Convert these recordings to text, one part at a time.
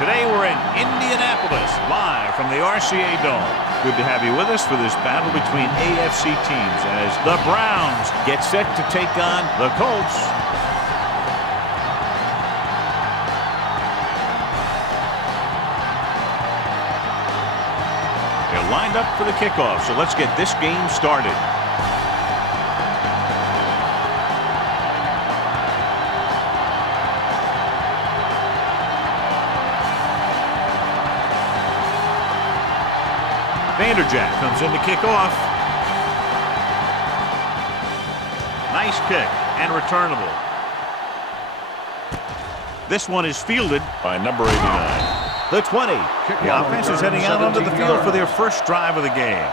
Today we're in Indianapolis, live from the RCA Dome. Good to have you with us for this battle between AFC teams as the Browns get set to take on the Colts. They're lined up for the kickoff, so let's get this game started. Vanderjack comes in to kick off. Nice kick and returnable. This one is fielded by number 89. The 20. The offense is heading out onto the field for their first drive of the game.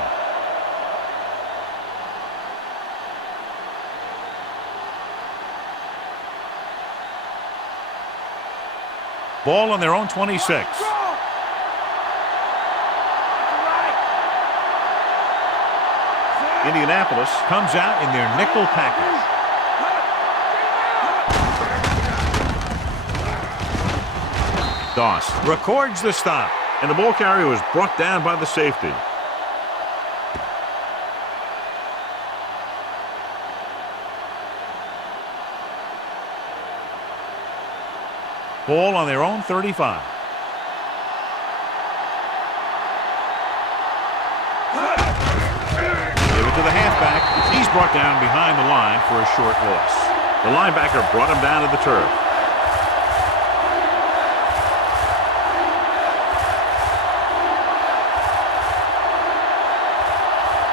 Ball on their own 26. Indianapolis comes out in their nickel package. Doss records the stop, and the ball carrier was brought down by the safety. Ball on their own 35. To the halfback, he's brought down behind the line for a short loss. The linebacker brought him down to the turf.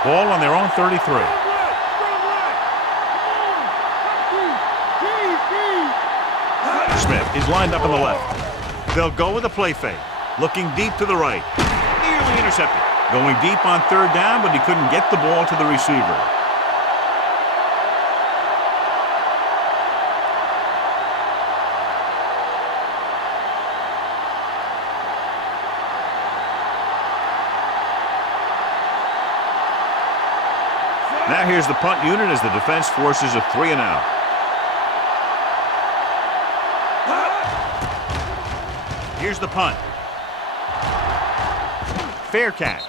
Ball on their own 33. Smith is lined up on the left. They'll go with a play fake. Looking deep to the right. Nearly intercepted. Going deep on third down, but he couldn't get the ball to the receiver. Now here's the punt unit as the defense forces a 3-and-out. Here's the punt. Fair catch.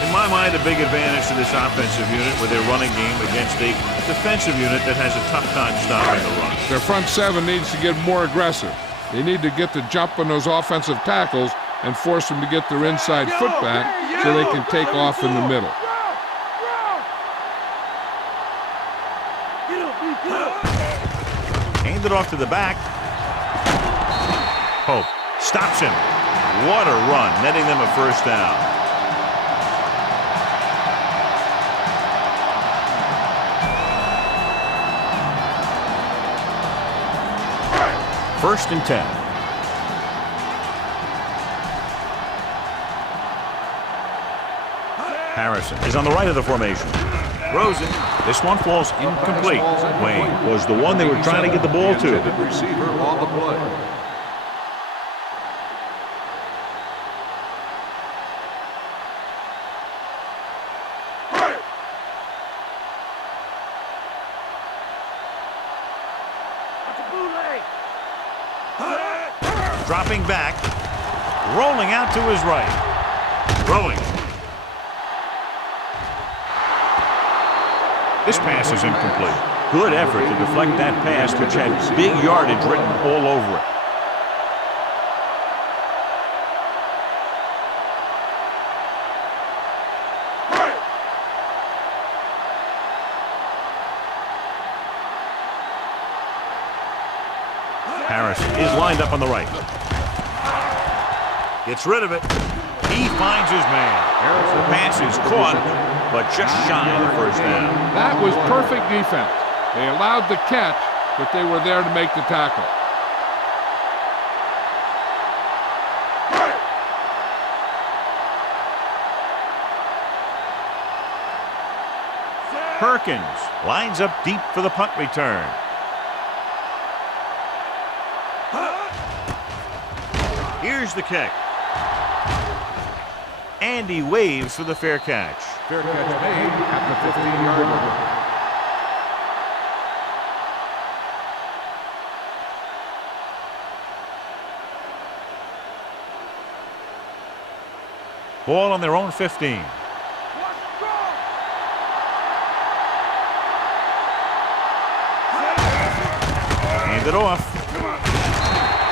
In my mind, a big advantage to this offensive unit with their running game against a defensive unit that has a tough time stopping the run. Their front seven needs to get more aggressive. They need to get the jump on those offensive tackles and force them to get their inside foot back so they can take off in the middle. It off to the back. Pope stops him. What a run, netting them a first down. First and 10. Harrison is on the right of the formation. Throws it. This one falls incomplete. Wayne was the one they were trying to get the ball to. Receiver on the play. Dropping back. Rolling out to his right. Throwing. This pass is incomplete. Good effort to deflect that pass, which had big yardage written all over it. Harrison is lined up on the right. Gets rid of it. He finds his man. The pass is caught, but just shy of the first down. That was perfect defense. They allowed the catch, but they were there to make the tackle. Perkins lines up deep for the punt return. Here's the kick. And he waves for the fair catch. Fair catch made at the 15-yard line. Ball on their own 15. Hand it off.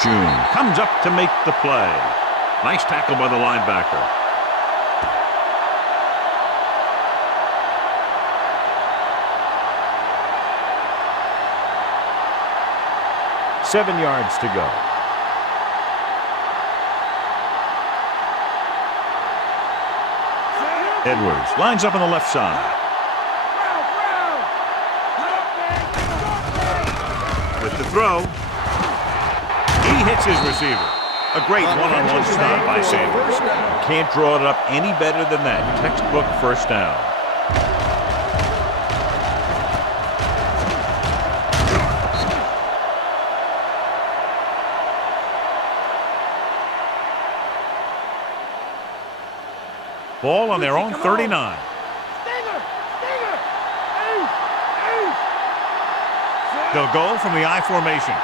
June comes up to make the play. Nice tackle by the linebacker. Seven yards to go. Edwards lines up on the left side. With the throw. He hits his receiver. A great one-on-one stop by Sanders. Can't draw it up any better than that. Textbook first down. Ball on their own 39. They'll go from the I formation.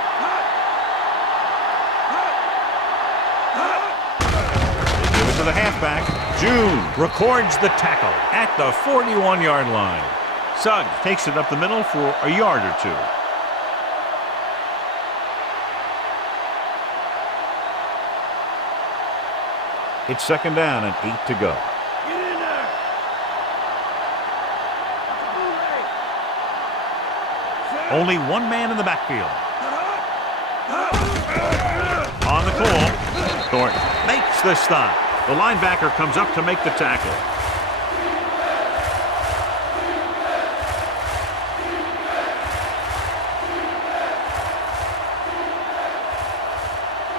They give it to the halfback. June records the tackle at the 41-yard line. Suggs takes it up the middle for a yard or two. It's second down and 8 to go. Only one man in the backfield. On the call, Thornton makes the stop. The linebacker comes up to make the tackle.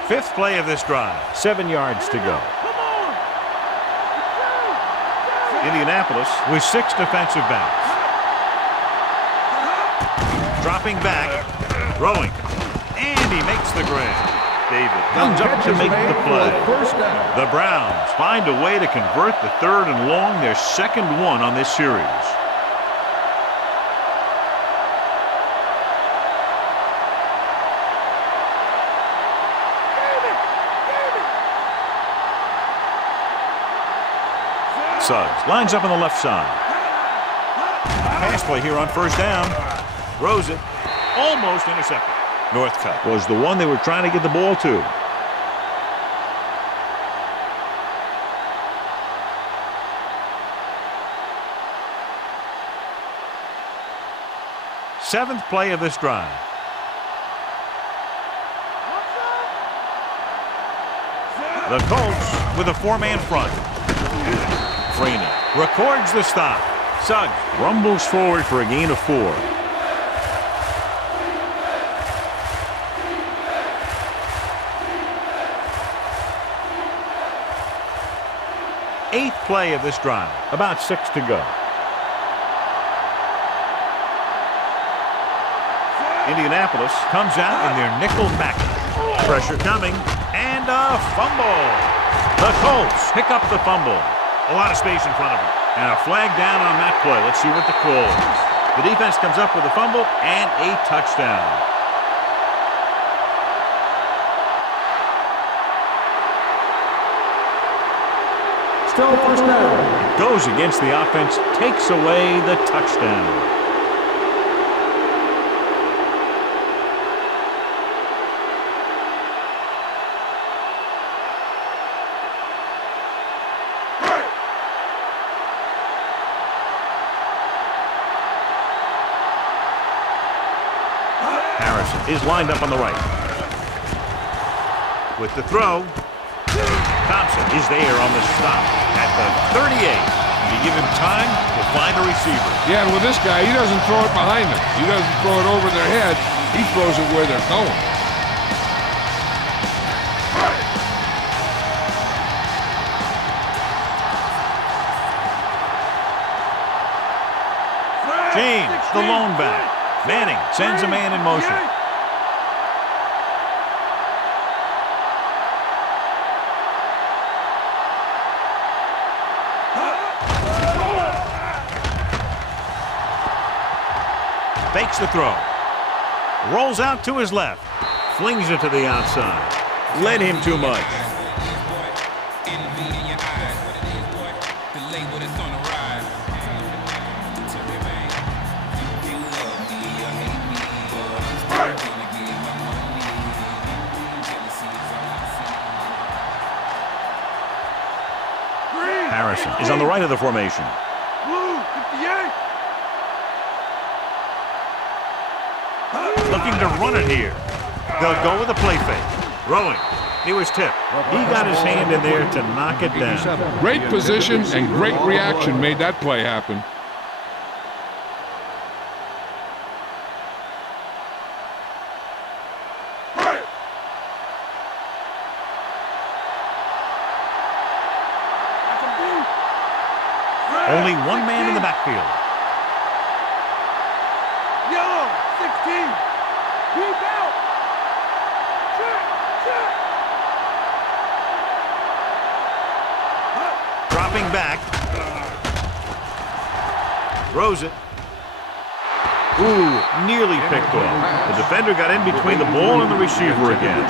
Fifth play of this drive. 7 yards to go. Indianapolis with 6 defensive backs. Dropping back, throwing, and he makes the grab. David comes up to make the play. The Browns find a way to convert the third and long, their second one on this series. Suggs lines up on the left side. Pass play here on first down. Throws it. Almost intercepted. Northcutt was the one they were trying to get the ball to. Seventh play of this drive. The Colts with a four-man front. Freeney records the stop. Suggs rumbles forward for a gain of 4. Eighth play of this drive. About 6 to go. Indianapolis comes out in their nickel package. Pressure coming, and a fumble. The Colts pick up the fumble. A lot of space in front of them. And a flag down on that play. Let's see what the call is. The defense comes up with a fumble and a touchdown. Still first down. Goes against the offense, takes away the touchdown. Is lined up on the right. With the throw, Thompson is there on the stop at the 38. You give him time to find a receiver. Yeah, and with this guy, he doesn't throw it behind them. He doesn't throw it over their head. He throws it where they're going. James, the lone back. Manning sends a man in motion. Fakes the throw. Rolls out to his left. Flings it to the outside. Led him too much. Harrison is on the right of the formation. Looking to run it here. They'll go with a play fake. Throwing. He was tipped. He got his hand in there to knock it down. Great position and great reaction made that play happen. Only one man in the backfield. Yellow, 16. Deep out. Check. Dropping back. Throws it. Ooh, nearly picked off. The defender got in between the ball and the receiver again.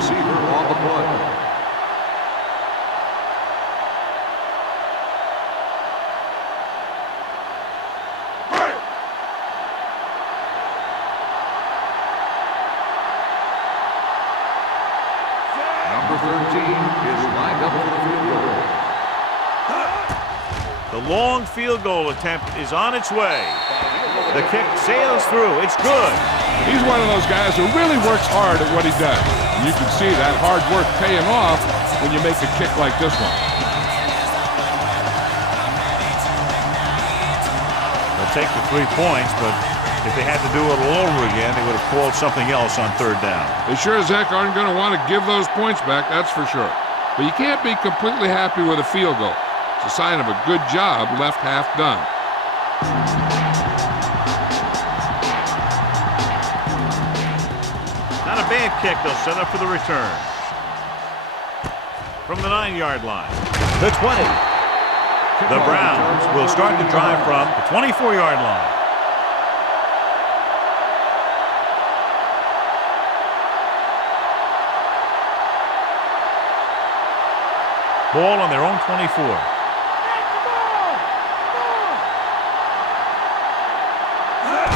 Number 13 is lined up for the field goal. The long field goal attempt is on its way. The kick sails through. It's good. He's one of those guys who really works hard at what he does. And you can see that hard work paying off when you make a kick like this one. They'll take the 3 points, but if they had to do it all over again, they would have called something else on third down. They sure as heck aren't going to want to give those points back, that's for sure. But you can't be completely happy with a field goal. It's a sign of a good job left half done. Not a bad kick. They'll set up for the return. From the 9-yard line. The 20. The Browns will start the drive from the 24-yard line. Ball on their own 24.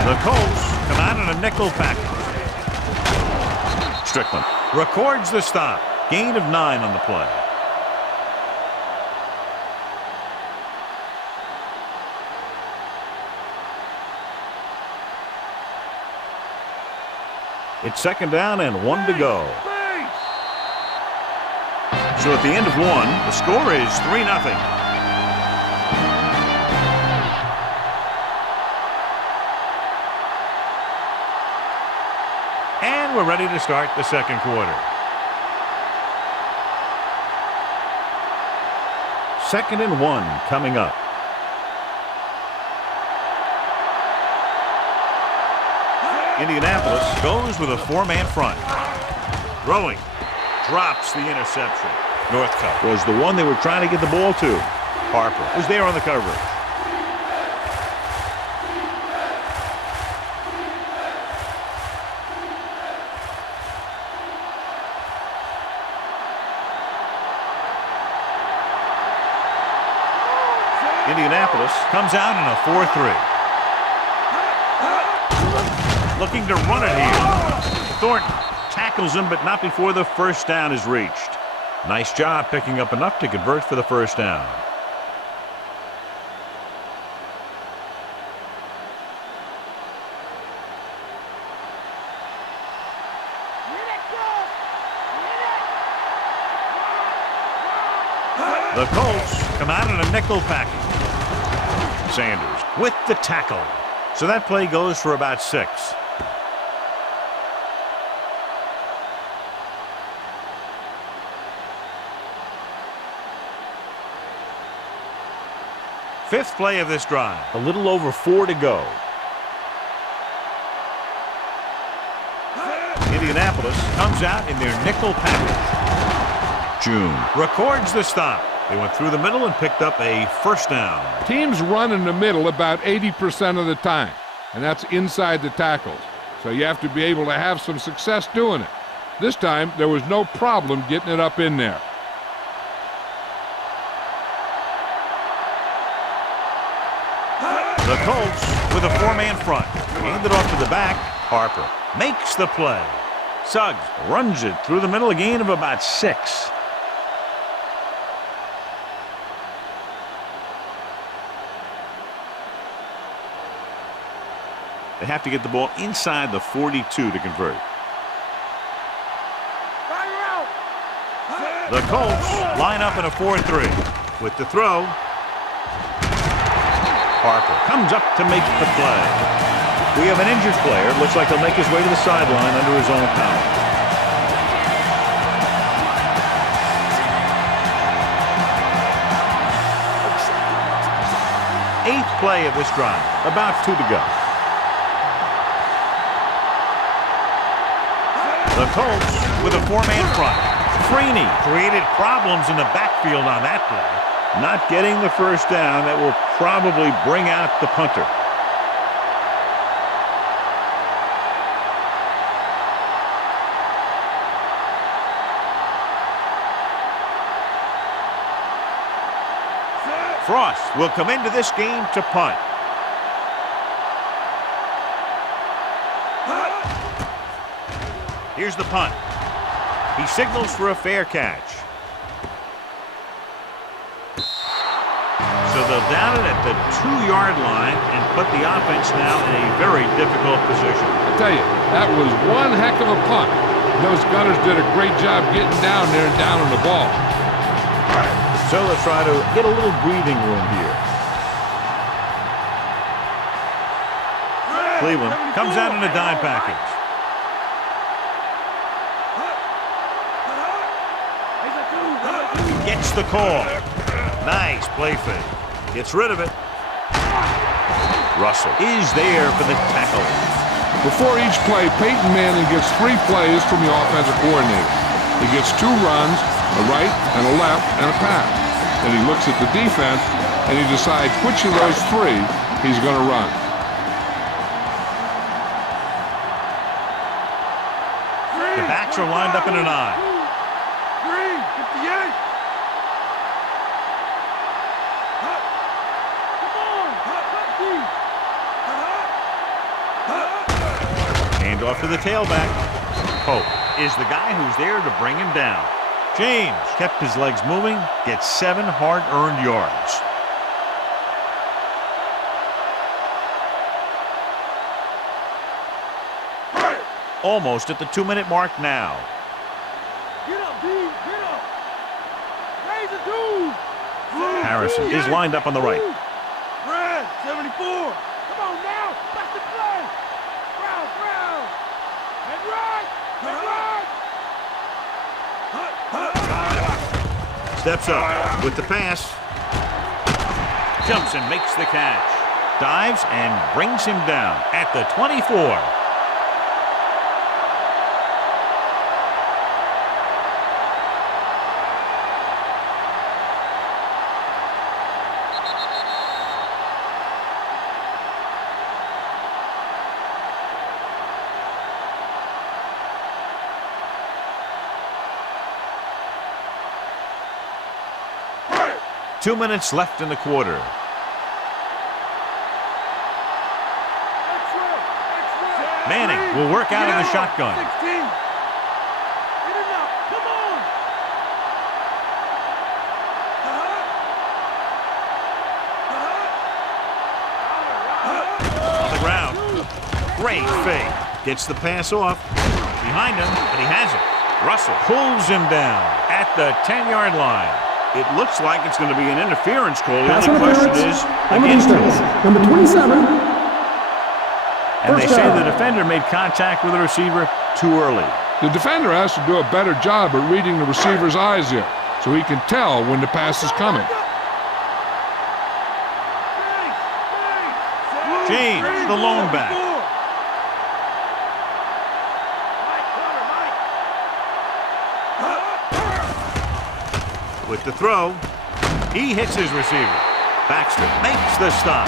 The Colts come out in a nickel package. Strickland records the stop. Gain of 9 on the play. It's second down and 1 to go. So at the end of 1, the score is 3-0. And we're ready to start the second quarter. Second and 1 coming up. Indianapolis goes with a 4-man front. Throwing. Drops the interception. Northcutt was the one they were trying to get the ball to. Harper was there on the coverage. Indianapolis comes out in a 4-3. Looking to run it here. Thornton tackles him, but not before the first down is reached. Nice job picking up enough to convert for the first down. The Colts come out in a nickel package. Sanders with the tackle. So that play goes for about 6. Fifth play of this drive. A little over 4 to go. Indianapolis comes out in their nickel package. June records the stop. They went through the middle and picked up a first down. Teams run in the middle about 80% of the time, and that's inside the tackles. So you have to be able to have some success doing it. This time, there was no problem getting it up in there. The Colts with a 4-man front. Handed off to the back. Harper makes the play. Suggs runs it through the middle, a gain of about 6. They have to get the ball inside the 42 to convert. The Colts line up in a 4-3. With the throw, Parker comes up to make the play. We have an injured player. Looks like he'll make his way to the sideline under his own power. Eighth play of this drive. About 2 to go. The Colts with a 4-man front. Freeney created problems in the backfield on that play. Not getting the first down. That will probably bring out the punter. Frost will come into this game to punt. Here's the punt. He signals for a fair catch. So they'll down it at the 2-yard line and put the offense now in a very difficult position. I tell you, that was one heck of a punt. Those gunners did a great job getting down there and down on the ball. So they'll try to get a little breathing room here. Cleveland comes out in a dime package. Gets the call. Nice play fake. Gets rid of it. Russell is there for the tackle. Before each play, Peyton Manning gets 3 plays from the offensive coordinator. He gets 2 runs, a right and a left, and a pass. Then he looks at the defense, and he decides which of those 3 he's going to run. The backs are lined up in an I. 58. Hand off to the tailback. Pope is the guy who's there to bring him down. James kept his legs moving, gets 7 hard-earned yards. Almost at the 2-minute mark now. Get up, D. Get up. Raise the dude. Harrison is lined up on the right. Brad, 74. Come on now. That's the play. Brown. And right. Steps up with the pass. Jumps and makes the catch. Dives and brings him down at the 24. Two minutes left in the quarter. Manning will work out of the shotgun. 16. Get it up. Come on. On the ground. Great fake. Gets the pass off. Behind him, but he has it. Russell pulls him down at the 10-yard line. It looks like it's going to be an interference call. The only question is against who? Number 27. And they say the defender made contact with the receiver too early. The defender has to do a better job at reading the receiver's eyes here, so he can tell when the pass is coming. James, the lone back. With the throw, he hits his receiver. Baxter makes the stop.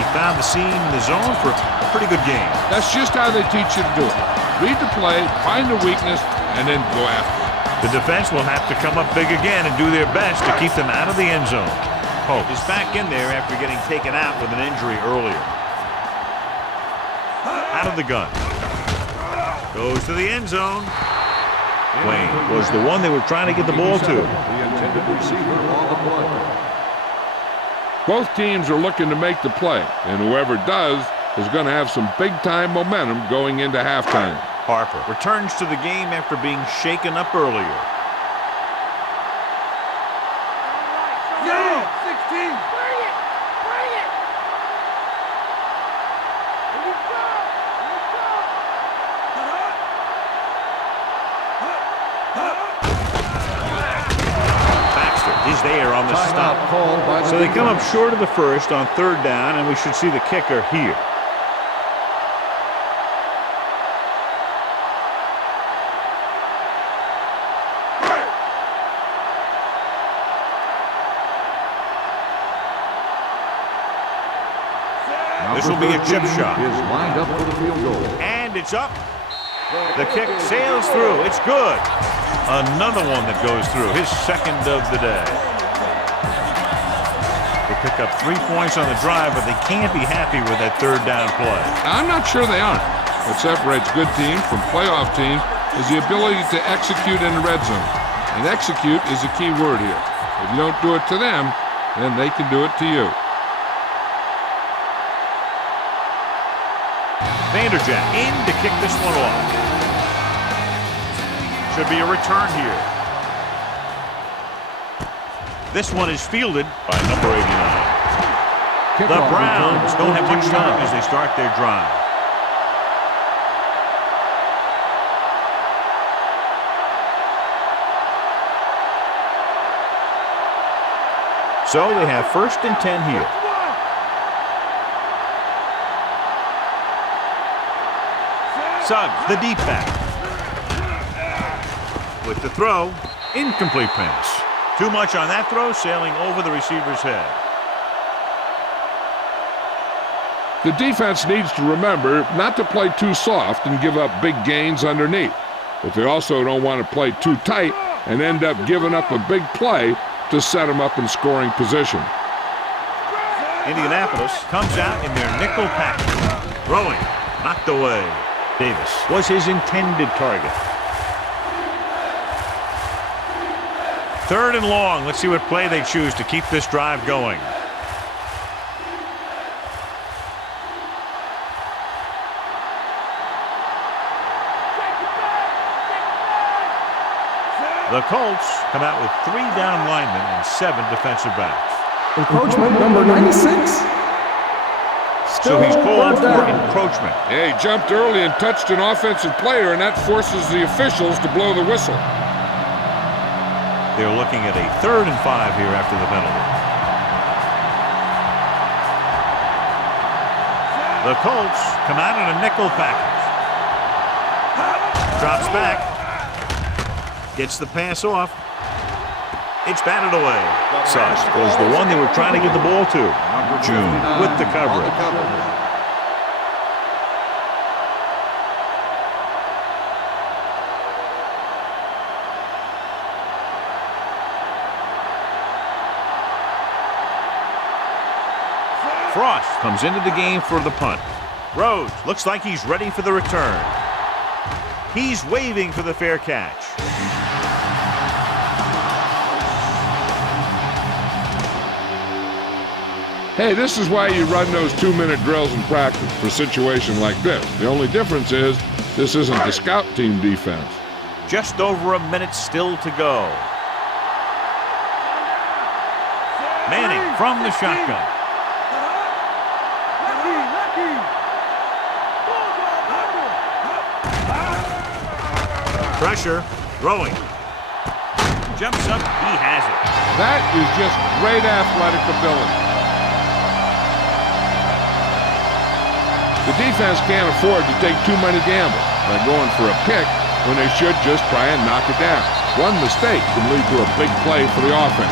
He found the seam in the zone for a pretty good game. That's just how they teach you to do it. Read the play, find the weakness, and then go after it. The defense will have to come up big again and do their best to keep them out of the end zone. Pope is back in there after getting taken out with an injury earlier. Out of the gun. Goes to the end zone. Wayne was the one they were trying to get the ball to. The intended receiver on the play. Both teams are looking to make the play, and whoever does is going to have some big-time momentum going into halftime. Harper returns to the game after being shaken up earlier. Yeah, 16. Bring it. Bring it. Here we go. Here we go. Baxter is there on the Timeout stop. called by the So they come up defense. short of the first on 3rd down, and we should see the kicker here. This will be a chip shot. Is lined up for the field goal. And it's up. The kick sails through. It's good. Another one that goes through. His second of the day. They pick up 3 points on the drive, but they can't be happy with that 3rd down play. I'm not sure they aren't. What separates good teams from playoff teams is the ability to execute in the red zone. And execute is a key word here. If you don't do it to them, then they can do it to you. Vanderjagt in to kick this one off. Should be a return here. This one is fielded by number 89. The Kickoff Browns return don't have much for time the as they start their drive. So they have 1st and 10 here. Suggs, the deep back. With the throw, incomplete pass. Too much on that throw, sailing over the receiver's head. The defense needs to remember not to play too soft and give up big gains underneath. But they also don't want to play too tight and end up giving up a big play to set them up in scoring position. Indianapolis comes out in their nickel package. Throwing, knocked away. Davis was his intended target. 3rd and long. Let's see what play they choose to keep this drive going. The Colts come out with 3 down linemen and 7 defensive backs. Encroachment number 96. So he's called for encroachment. Yeah, he jumped early and touched an offensive player, and that forces the officials to blow the whistle. They're looking at a 3rd and 5 here after the penalty. The Colts come out in a nickel package. Drops back. Gets the pass off. It's batted away. Suggs was the one they were trying to get the ball to. June with the coverage. Frost comes into the game for the punt. Rhodes looks like he's ready for the return. He's waving for the fair catch. Hey, this is why you run those 2-minute drills in practice for a situation like this. The only difference is this isn't the scout team defense. Just over a minute still to go. Manning from the shotgun. Pressure, throwing. Jumps up, he has it. That is just great athletic ability. The defense can't afford to take too many gambles by going for a pick when they should just try and knock it down. One mistake can lead to a big play for the offense.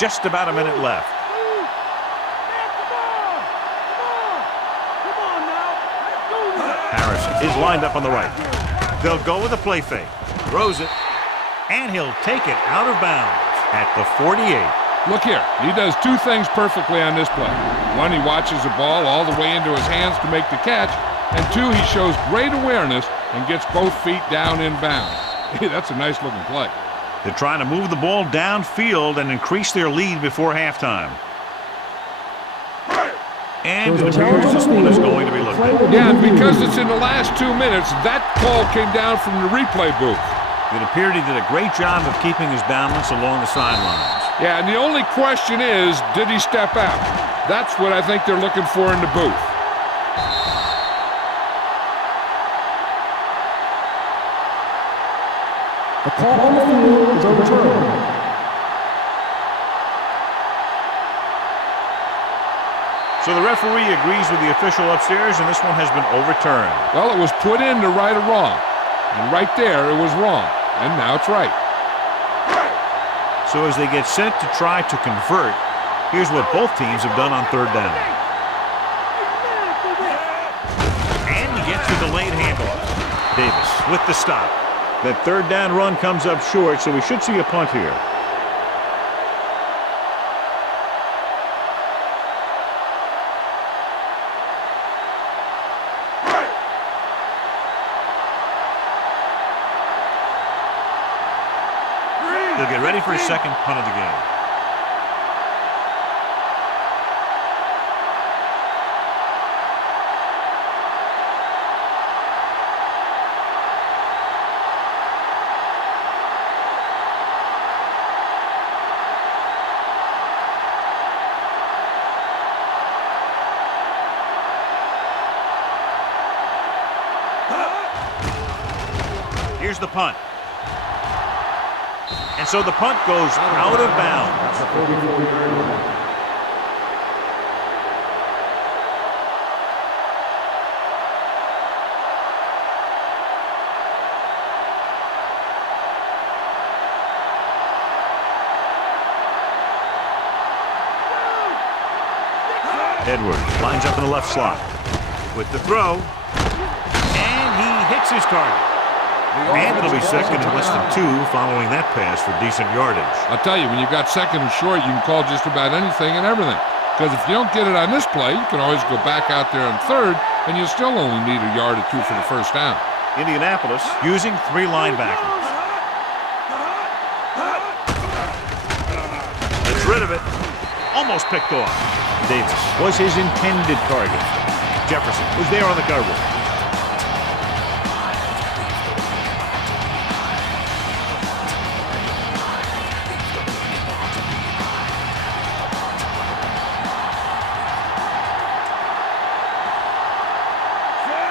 Just about a minute left. Harrison is lined up on the right. They'll go with a play fake. Throws it. And he'll take it out of bounds at the 48. Look here. He does 2 things perfectly on this play. One, he watches the ball all the way into his hands to make the catch. And 2, he shows great awareness and gets both feet down inbounds. Hey, that's a nice looking play. They're trying to move the ball downfield and increase their lead before halftime. And it appears this one is going to be looked at. Yeah, and because it's in the last 2 minutes, that call came down from the replay booth. It appeared he did a great job of keeping his balance along the sidelines. Yeah, and the only question is, did he step out? That's what I think they're looking for in the booth. The call on the field is overturned. So the referee agrees with the official upstairs, and this one has been overturned. Well, it was put in to right a wrong. And right there, it was wrong. And now it's right. So as they get set to try to convert, here's what both teams have done on third down. And he gets the delayed handoff. Davis with the stop. That third down run comes up short, so we should see a punt here. They'll get ready for a second punt of the game. Here's the punt. And so the punt goes out of bounds. Edwards lines up in the left slot with the throw, and he hits his target. And it'll be second and less than 2 following that pass for decent yardage. I'll tell you, when you've got second and short, you can call just about anything and everything. Because if you don't get it on this play, you can always go back out there on third, and you'll still only need a yard or 2 for the first down. Indianapolis using 3 linebackers. Gets rid of it. Almost picked off. Davis was his intended target. Jefferson was there on the cover.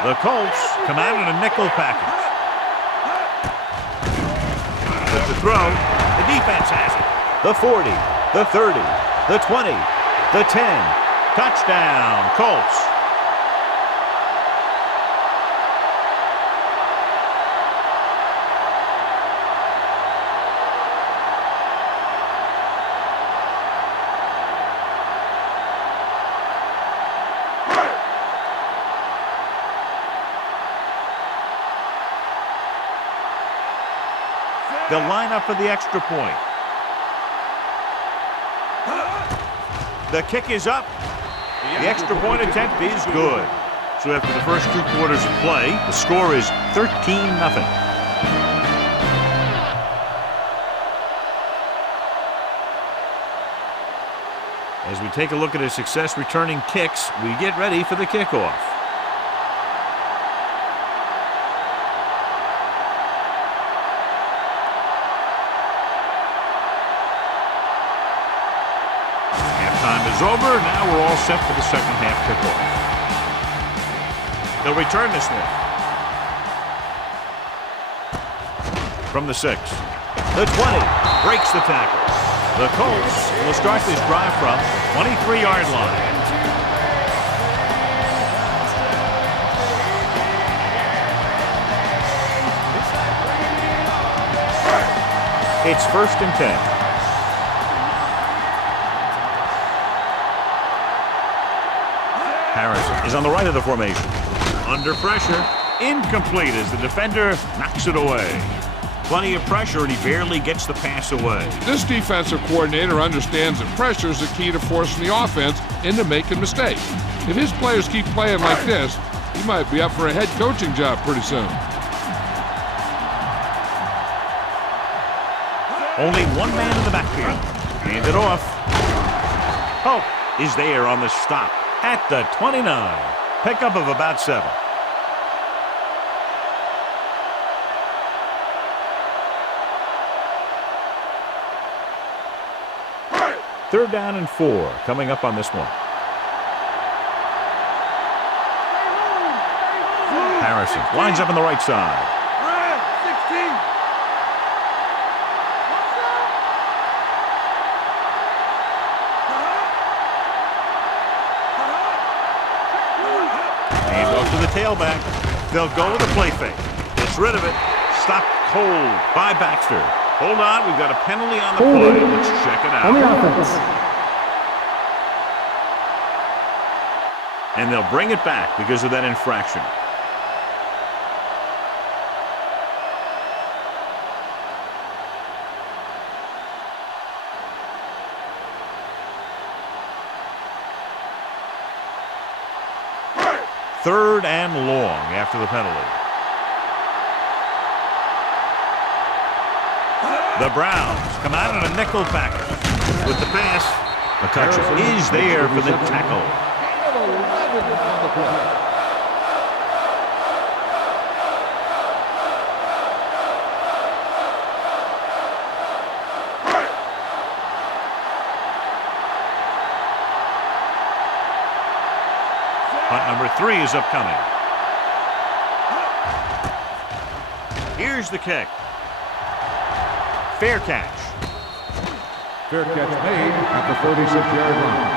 The Colts come out in a nickel package. With the throw, the defense has it. The 40, the 30, the 20, the 10. Touchdown, Colts. They'll line up for the extra point. The kick is up. The extra point attempt is good. So after the first 2 quarters of play, the score is 13-0. As we take a look at his success returning kicks, we get ready for the kickoff. Over. Now we're all set for the second half kickoff. They'll return this one. From the 6. The 20 breaks the tackle. The Colts will start this drive from 23-yard line. It's 1st and 10. Harrison is on the right of the formation. Under pressure, incomplete as the defender knocks it away. Plenty of pressure, and he barely gets the pass away. This defensive coordinator understands that pressure is the key to forcing the offense into making mistakes. If his players keep playing like this, He might be up for a head coaching job pretty soon. Only one man in the backfield. Hand it off. Pope is there on the stop at the 29. Pickup of about 7. Third down and 4 coming up on this one. Harrison lines up on the right side. 16. Hand off to the tailback. They'll go with a play fake. Gets rid of it. Stopped cold by Baxter. Hold on, we've got a penalty on the play. Let's check it On the out. offense. And they'll bring it back because of that infraction. Third and long after the penalty. The Browns come out on a nickel package with the pass. McCutcheon is there for the tackle. Punt number 3 is upcoming. Here's the kick. Fair catch. Fair catch made at the 36-yard line.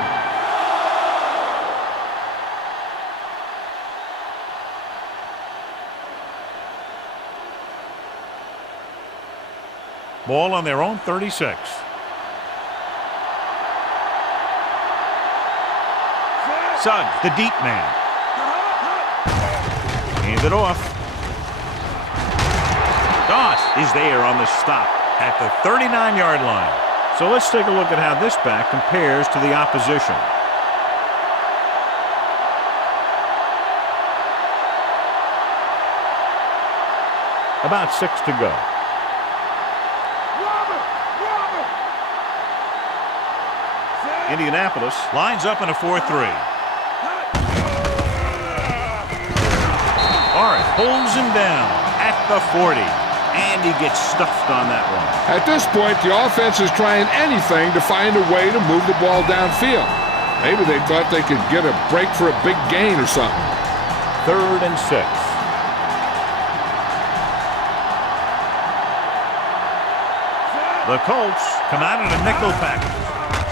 Ball on their own 36. Suggs, the deep man. Hand it off. Doss is there on the stop at the 39-yard line. So let's take a look at how this back compares to the opposition. About 6 to go. Indianapolis lines up in a 4-3. Barrett pulls him down at the 40. And he gets stuffed on that one. At this point, the offense is trying anything to find a way to move the ball downfield. Maybe they thought they could get a break for a big gain or something. Third and 6. The Colts come out in a nickel package.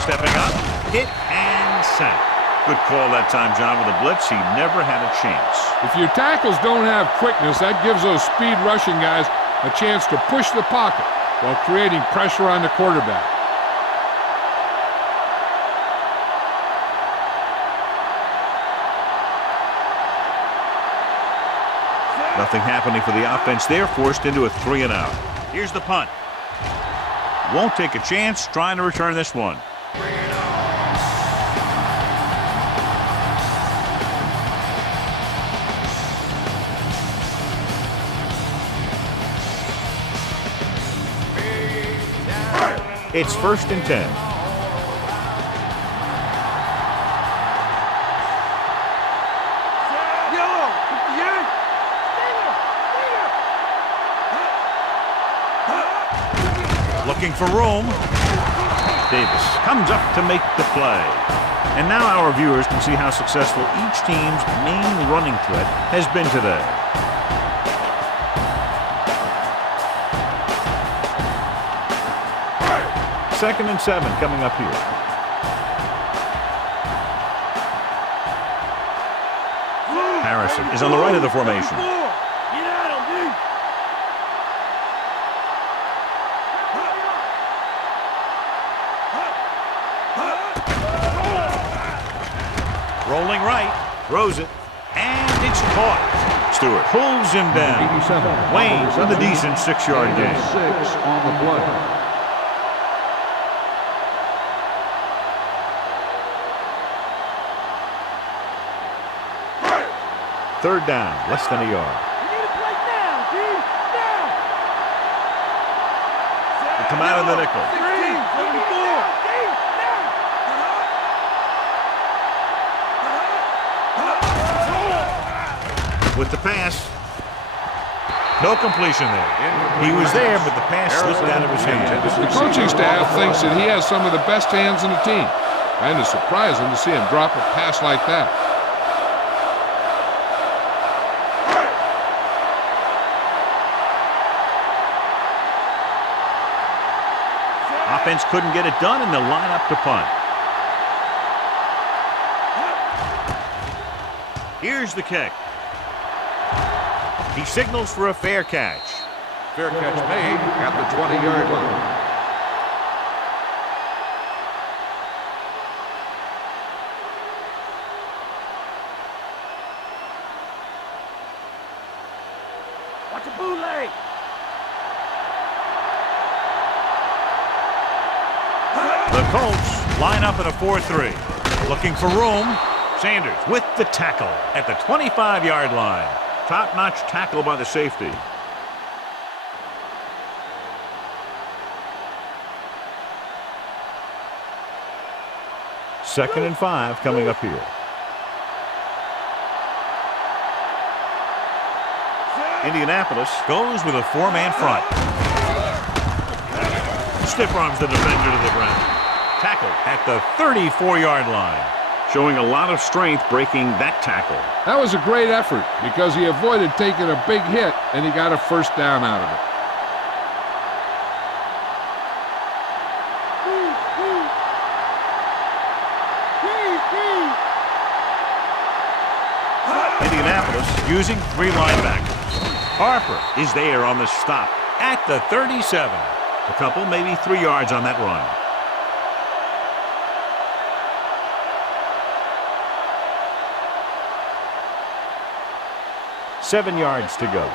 Stepping up, hit and sack. Good call that time, John, with a blitz. He never had a chance. If your tackles don't have quickness, that gives those speed rushing guys a chance to push the pocket while creating pressure on the quarterback. Nothing happening for the offense. They're forced into a 3-and-out. Here's the punt. Won't take a chance trying to return this one. It's 1st and 10. Yellow, 58. Looking for room. Davis comes up to make the play. And now our viewers can see how successful each team's main running threat has been today. Second and 7 coming up here. Harrison is on the right of the formation. Get at him, dude. Rolling right, throws it, and it's caught. Stewart pulls him down. 87. Wayne with a decent 6-yard gain. 6 on the play. third down, less than a yard. We need to play now, D. Now. They come out of the nickel. 16, 74. With the pass. No completion there. He was there, but the pass slipped out of his hands. The coaching staff thinks that he has some of the best hands in the team. And it's surprising to see him drop a pass like that. Offense couldn't get it done, and they'll line up to punt. Here's the kick. He signals for a fair catch. Fair catch made at the 20-yard line. Watch a bootleg. The Colts line up in a 4-3. Looking for room. Sanders with the tackle at the 25-yard line. Top-notch tackle by the safety. Second and 5 coming up here. Indianapolis goes with a 4-man front. Stiff arms the defender to the ground. Tackle at the 34-yard line. Showing a lot of strength breaking that tackle. That was a great effort because he avoided taking a big hit and he got a first down out of it. Indianapolis using 3 linebackers. Harper is there on the stop at the 37. A couple, maybe 3 yards on that run. Seven yards to go.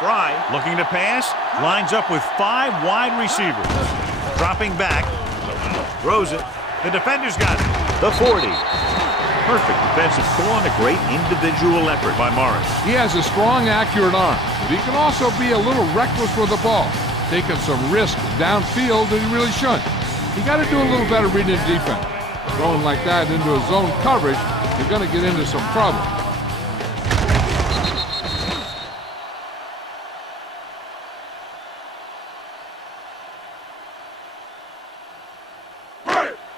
Fry looking to pass. Lines up with 5 wide receivers. Dropping back. Throws it. The defender's got it. The 40. Perfect defensive call and a great individual effort by Morris. He has a strong, accurate arm, but he can also be a little reckless with the ball, taking some risks downfield that he really shouldn't. You got to do a little better reading the defense. Throwing like that into a zone coverage, you're going to get into some trouble.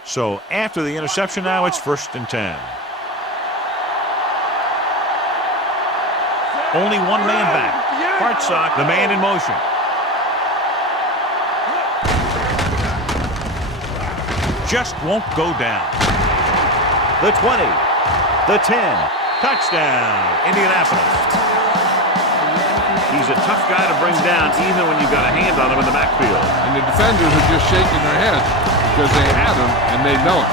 So after the interception now, it's 1st and 10. Only one man back. Hartsock, the man in motion. Just won't go down. The 20, the 10, touchdown, Indianapolis. He's a tough guy to bring down even when you've got a hand on him in the backfield. And the defenders are just shaking their heads because they had him and they know it.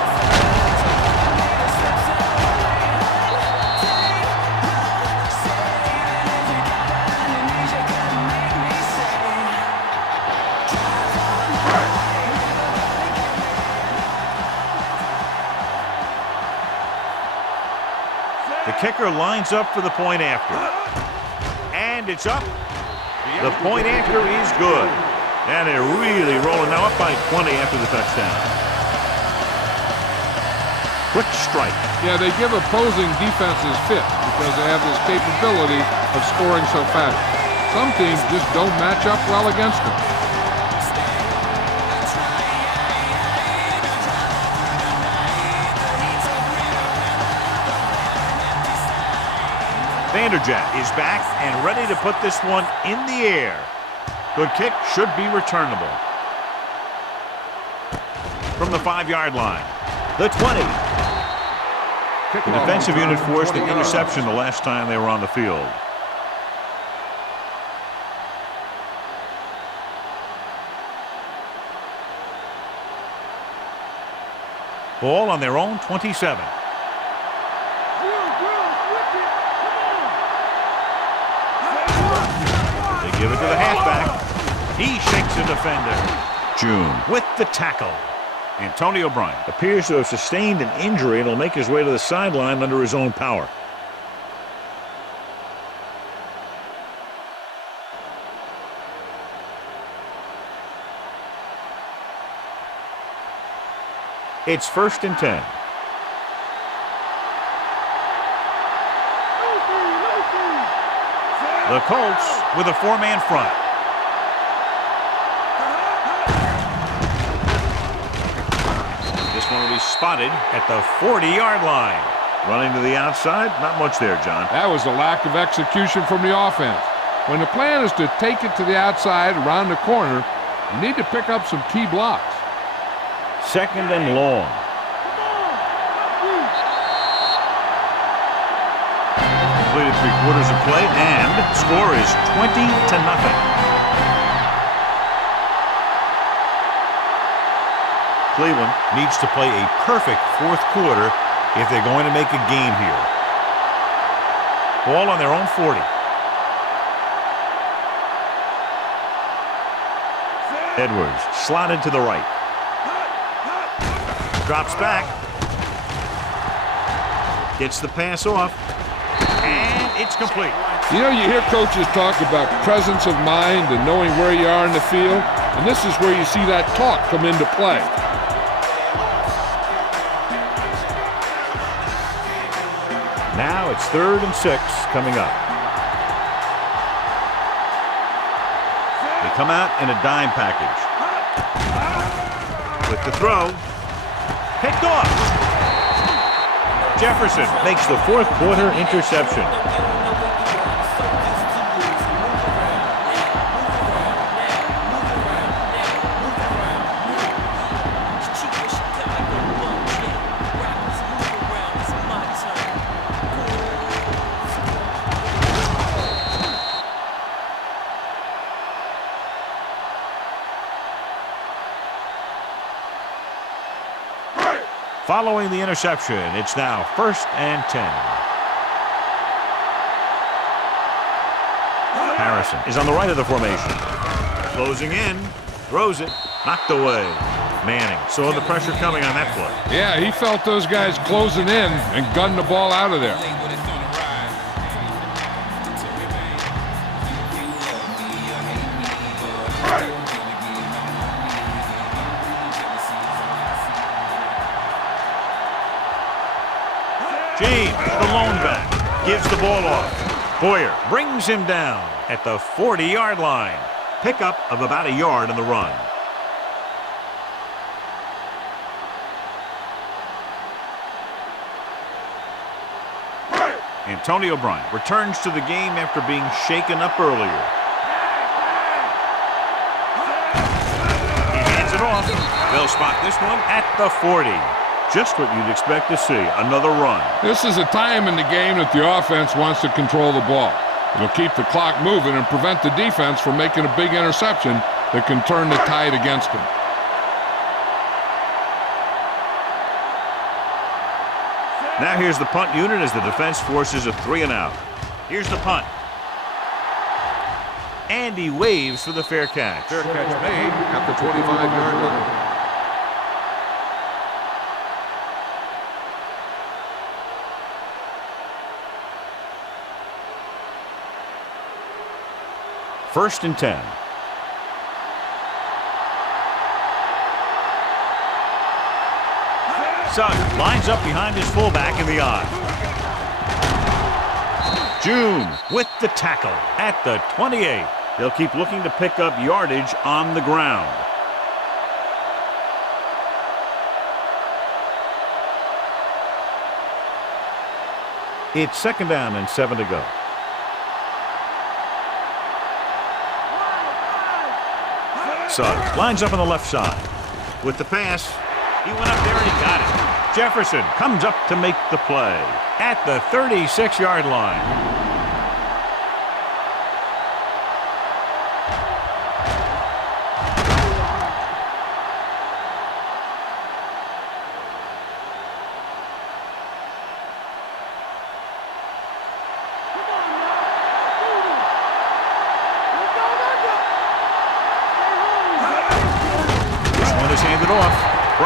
The kicker lines up for the point after. And it's up. The point after is good. And they're really rolling now, up by 20 after the touchdown. Quick strike. Yeah, they give opposing defenses fits because they have this capability of scoring so fast. Some teams just don't match up well against them. Vanderjagt is back and ready to put this one in the air. Good kick, should be returnable. From the 5-yard line, the 20. The defensive unit forced the interception the last time they were on the field. Ball on their own 27. Give it to the halfback. He shakes the defender. June with the tackle. Antonio Bryant appears to have sustained an injury and will make his way to the sideline under his own power. It's 1st and 10. The Colts with a 4-man front. This one will be spotted at the 40-yard line. Running to the outside, not much there, John. That was a lack of execution from the offense. When the plan is to take it to the outside around the corner, you need to pick up some key blocks. 2nd and long. Completed 3/4 of play, and score is 20-0. Cleveland needs to play a perfect 4th quarter if they're going to make a game here. Ball on their own 40. Edwards slotted to the right. Drops back. Gets the pass off. And it's complete. You know, you hear coaches talk about presence of mind and knowing where you are in the field, and this is where you see that talk come into play. Now it's 3rd and 6 coming up. They come out in a dime package. With the throw. Picked off. Jefferson makes the 4th quarter interception. Following the interception, it's now 1st and 10. Harrison is on the right of the formation. Closing in, throws it, knocked away. Manning saw the pressure coming on that play. Yeah, he felt those guys closing in and gunned the ball out of there. James, the lone back, gives the ball off. Boyer brings him down at the 40-yard line. Pickup of about a yard on the run. Antonio Bryant returns to the game after being shaken up earlier. He hands it off. They'll spot this one at the 40. Just what you'd expect to see, another run. This is a time in the game that the offense wants to control the ball. It'll keep the clock moving and prevent the defense from making a big interception that can turn the tide against them. Now here's the punt unit as the defense forces a 3-and-out. Here's the punt. And he waves for the fair catch. Fair catch made at the 25-yard line. First and 10. Sugg lines up behind his fullback in the I. June with the tackle at the 28. They'll keep looking to pick up yardage on the ground. It's 2nd down and 7 to go. Suggs lines up on the left side. With the pass, he went up there and he got it. Jefferson comes up to make the play at the 36-yard line.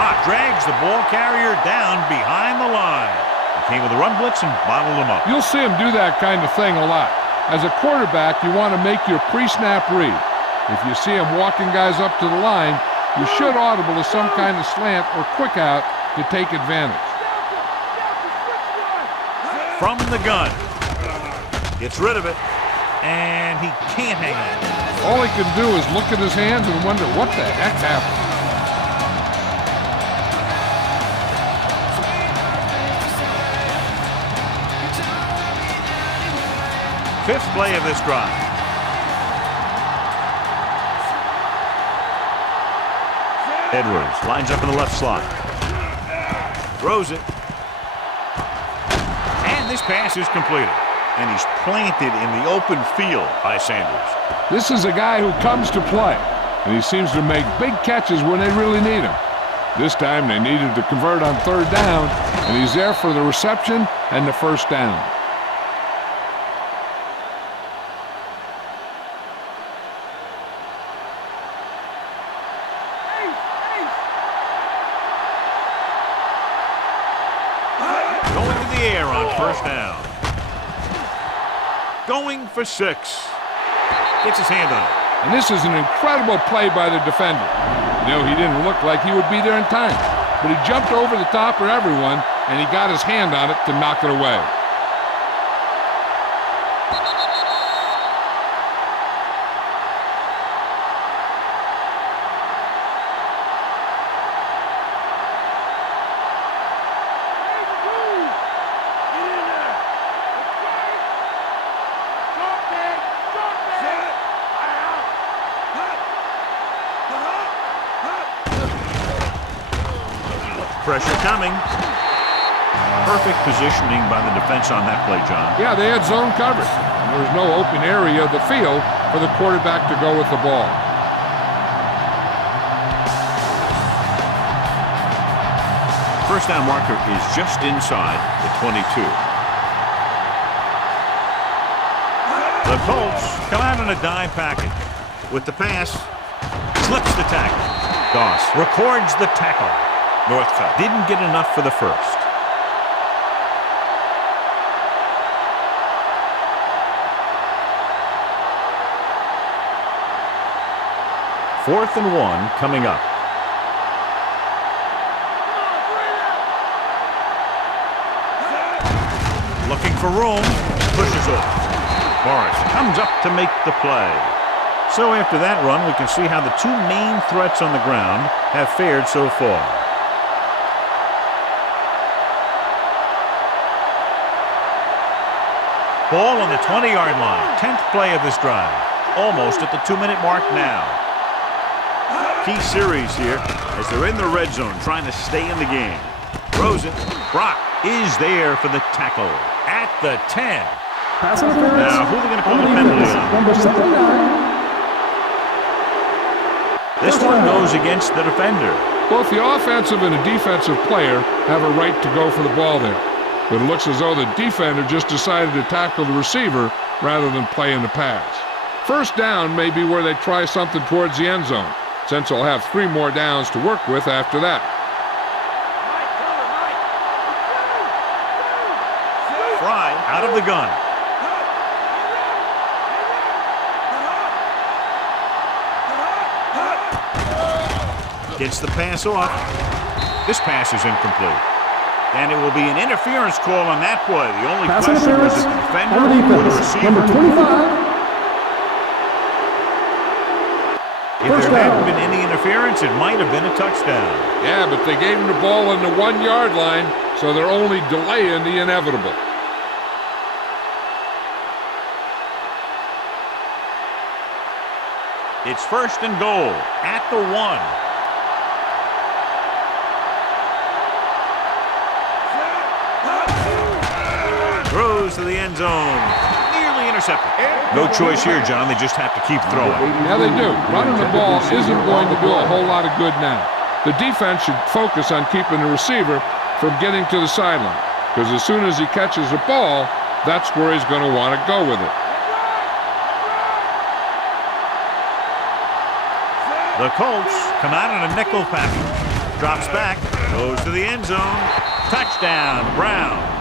Brock drags the ball carrier down behind the line. He came with a run blitz and bottled him up. You'll see him do that kind of thing a lot. As a quarterback, you want to make your pre-snap read. If you see him walking guys up to the line, you should audible to some kind of slant or quick out to take advantage. From the gun. Gets rid of it, and he can't hang on. All he can do is look at his hands and wonder what the heck happened. Fifth play of this drive. Edwards lines up in the left slot. Throws it. And this pass is completed. And he's planted in the open field by Sanders. This is a guy who comes to play, and he seems to make big catches when they really need him. This time they needed to convert on third down, and he's there for the reception and the first down. Going to the air on first down. Going for 6. Gets his hand on it. And this is an incredible play by the defender. You know, he didn't look like he would be there in time, but he jumped over the top of everyone, and he got his hand on it to knock it away. Pressure coming. Perfect positioning by the defense on that play, John. Yeah, they had zone coverage. There was no open area of the field for the quarterback to go with the ball. First down marker is just inside the 22. The Colts come out in a dime package. With the pass, slips the tackle. Doss records the tackle. Northcutt didn't get enough for the first. Fourth and 1 coming up. Looking for room, pushes off. Morris comes up to make the play. So after that run, we can see how the two main threats on the ground have fared so far. Ball on the 20-yard line. 10th play of this drive. Almost at the 2-minute mark now. Key series here as they're in the red zone trying to stay in the game. Throws it. Brock is there for the tackle at the 10. Now, who are they going to call the penalty on? Number 79. This one goes against the defender. Both the offensive and the defensive player have a right to go for the ball there. But it looks as though the defender just decided to tackle the receiver rather than play in the pass. First down may be where they try something towards the end zone, since they'll have 3 more downs to work with after that. Fry out of the gun. Gets the pass off. This pass is incomplete. And it will be an interference call on that play. The only Pass question was interference if the defender on the or the defense. receiver. Number 25. If First there hadn't down. been any interference, it might have been a touchdown. Yeah, but they gave him the ball on the 1-yard line, so they're only delaying the inevitable. It's first and goal at the 1. Throws to the end zone. Nearly intercepted. No choice here, John. They just have to keep throwing. Yeah, they do. Running the ball isn't going to do a whole lot of good now. The defense should focus on keeping the receiver from getting to the sideline, because as soon as he catches the ball, that's where he's going to want to go with it. The Colts come out in a nickel package. Drops back, goes to the end zone. Touchdown, Browns.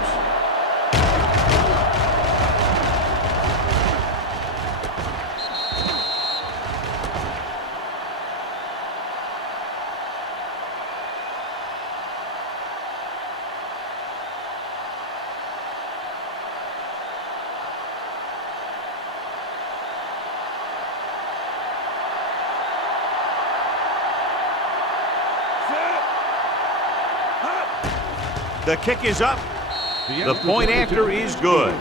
The kick is up. The point after is good.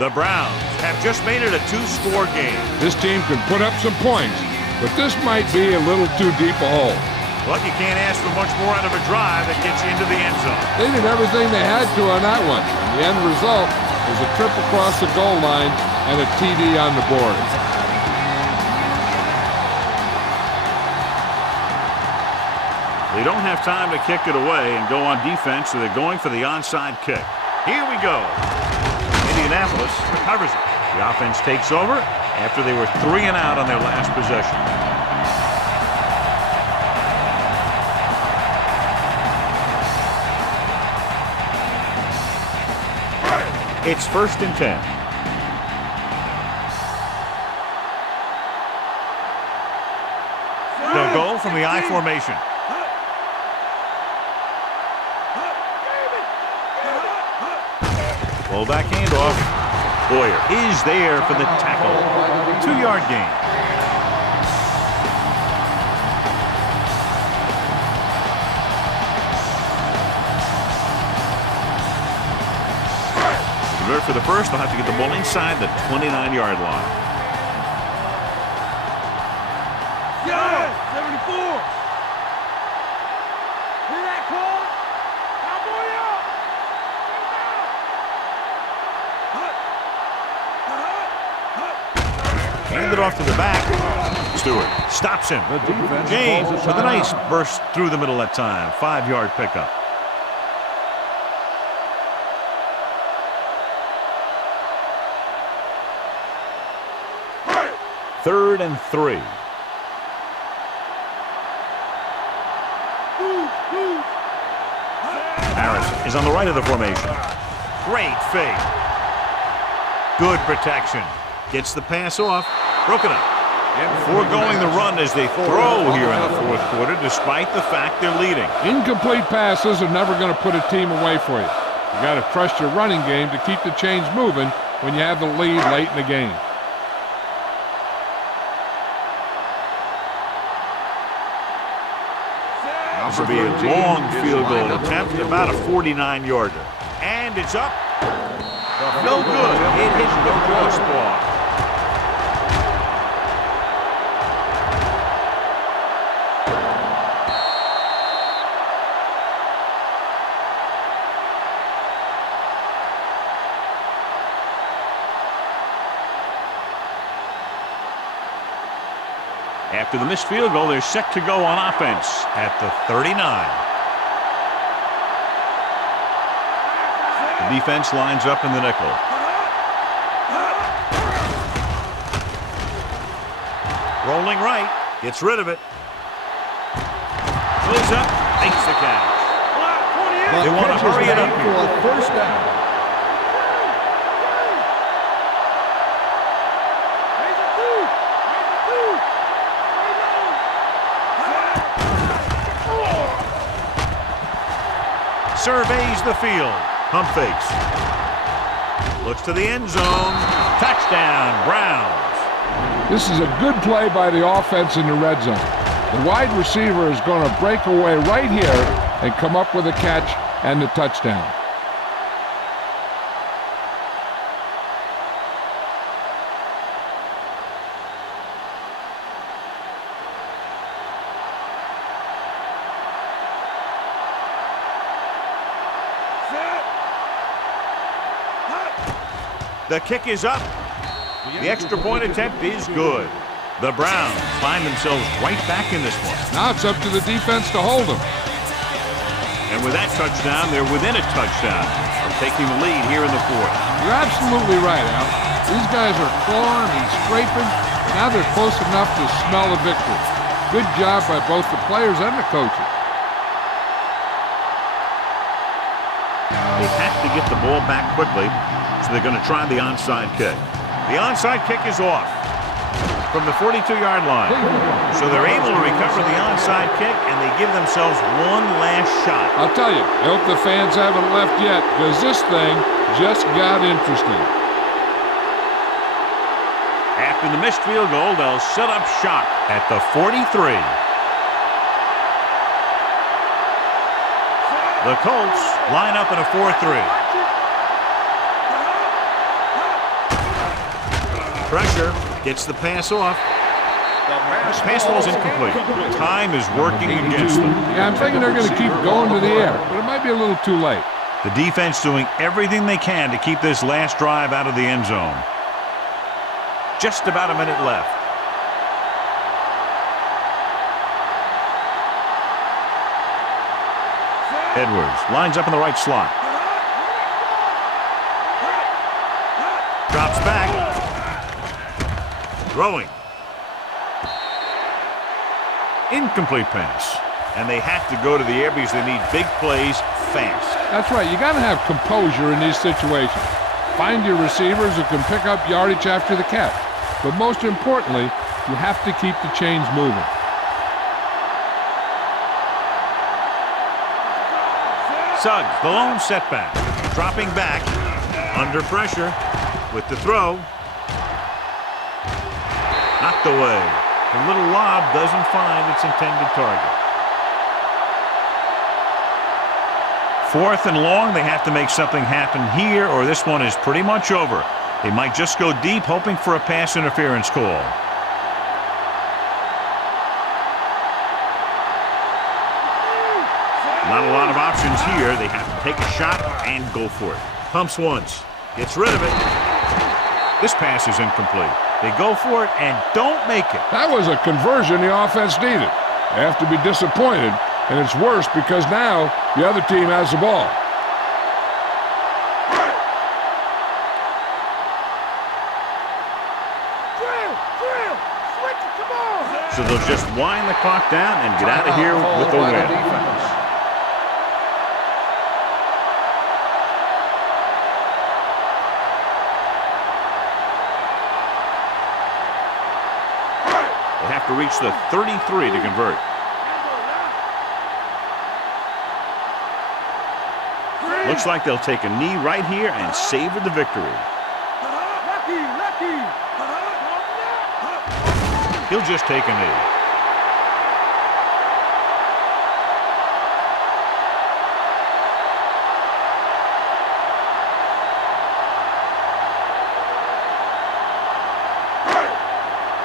The Browns have just made it a 2-score game. This team can put up some points, but this might be a little too deep a hole. Well, you can't ask for much more out of a drive that gets you into the end zone. They did everything they had to on that one. The end result was a trip across the goal line and a TD on the board. They don't have time to kick it away and go on defense, so they're going for the onside kick. Here we go. Indianapolis recovers it. The offense takes over after they were 3 and out on their last possession. It's 1st and 10. They'll go from the I formation. Fullback handoff. Boyer is there for the tackle. 2-yard gain. Convert for the first. They'll have to get the ball inside the 29-yard line. Yeah, 74. Hear that call? Cowboy up. Hand it off to the back. Stewart stops him. The defense James calls a with a nice timeout. burst through the middle that time. 5-yard pickup. Third and 3. Harris is on the right of the formation. Great fake. Good protection. Gets the pass off. Broken up. Foregoing the run as they throw here in the 4th quarter, despite the fact they're leading. Incomplete passes are never going to put a team away for you. You got to trust your running game to keep the chains moving when you have the lead late in the game. This will be a long field goal attempt, about a 49-yarder. And it's up. No good. It hit the crossbar. After the missed field goal, they're set to go on offense at the 39. The defense lines up in the nickel. Rolling right, gets rid of it. Goes up, makes the catch. They want to hurry it up here. For a 1st down. Surveys the field. Pump fakes. Looks to the end zone. Touchdown, Browns. This is a good play by the offense in the red zone. The wide receiver is going to break away right here and come up with a catch and the touchdown. The kick is up. The extra point attempt is good. The Browns find themselves right back in this one. Now it's up to the defense to hold them. And with that touchdown, they're within a touchdown of taking the lead here in the 4th. You're absolutely right, Al. These guys are clawing and scraping. Now they're close enough to smell the victory. Good job by both the players and the coaches. They have to get the ball back quickly, so they're going to try the onside kick. The onside kick is off from the 42-yard line. So they're able to recover the onside kick, and they give themselves one last shot. I'll tell you, I hope the fans haven't left yet, because this thing just got interesting. After the missed field goal, they'll set up shop at the 43. The Colts line up in a 4-3. Pressure, gets the pass off. Pass ball's incomplete. Time is working against them. Yeah, I'm thinking they're going to keep going to the air, but it might be a little too late. The defense doing everything they can to keep this last drive out of the end zone. Just about a minute left. Edwards lines up in the right slot. Drops back. Throwing. Incomplete pass. And they have to go to the air because they need big plays fast. That's right. You got to have composure in these situations. Find your receivers who can pick up yardage after the catch. But most importantly, you have to keep the chains moving. Suggs, the lone setback. Dropping back. Under pressure. With the throw. Knocked away. The little lob doesn't find its intended target. 4th and long, they have to make something happen here, or this one is pretty much over. They might just go deep, hoping for a pass interference call. Not a lot of options here. They have to take a shot and go for it. Pumps once. Gets rid of it. This pass is incomplete. They go for it and don't make it. That was a conversion the offense needed. They have to be disappointed, and it's worse because now the other team has the ball. So they'll just wind the clock down and get out of here with a win. They have to reach the 33 to convert. Looks like they'll take a knee right here and savor the victory. He'll just take a knee.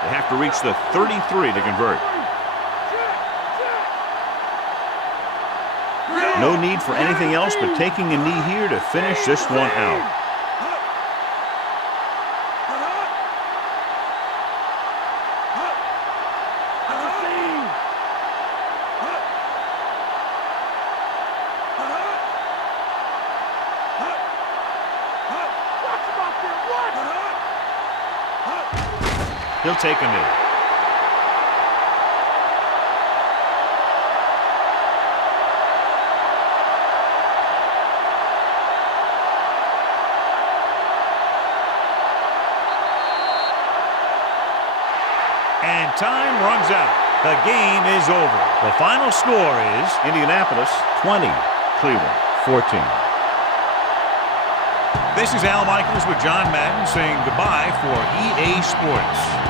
They have to reach the 33 to convert. No need for anything else but taking a knee here to finish this one out. He'll take a knee. And time runs out. The game is over. The final score is Indianapolis 20, Cleveland 14. This is Al Michaels with John Madden saying goodbye for EA Sports.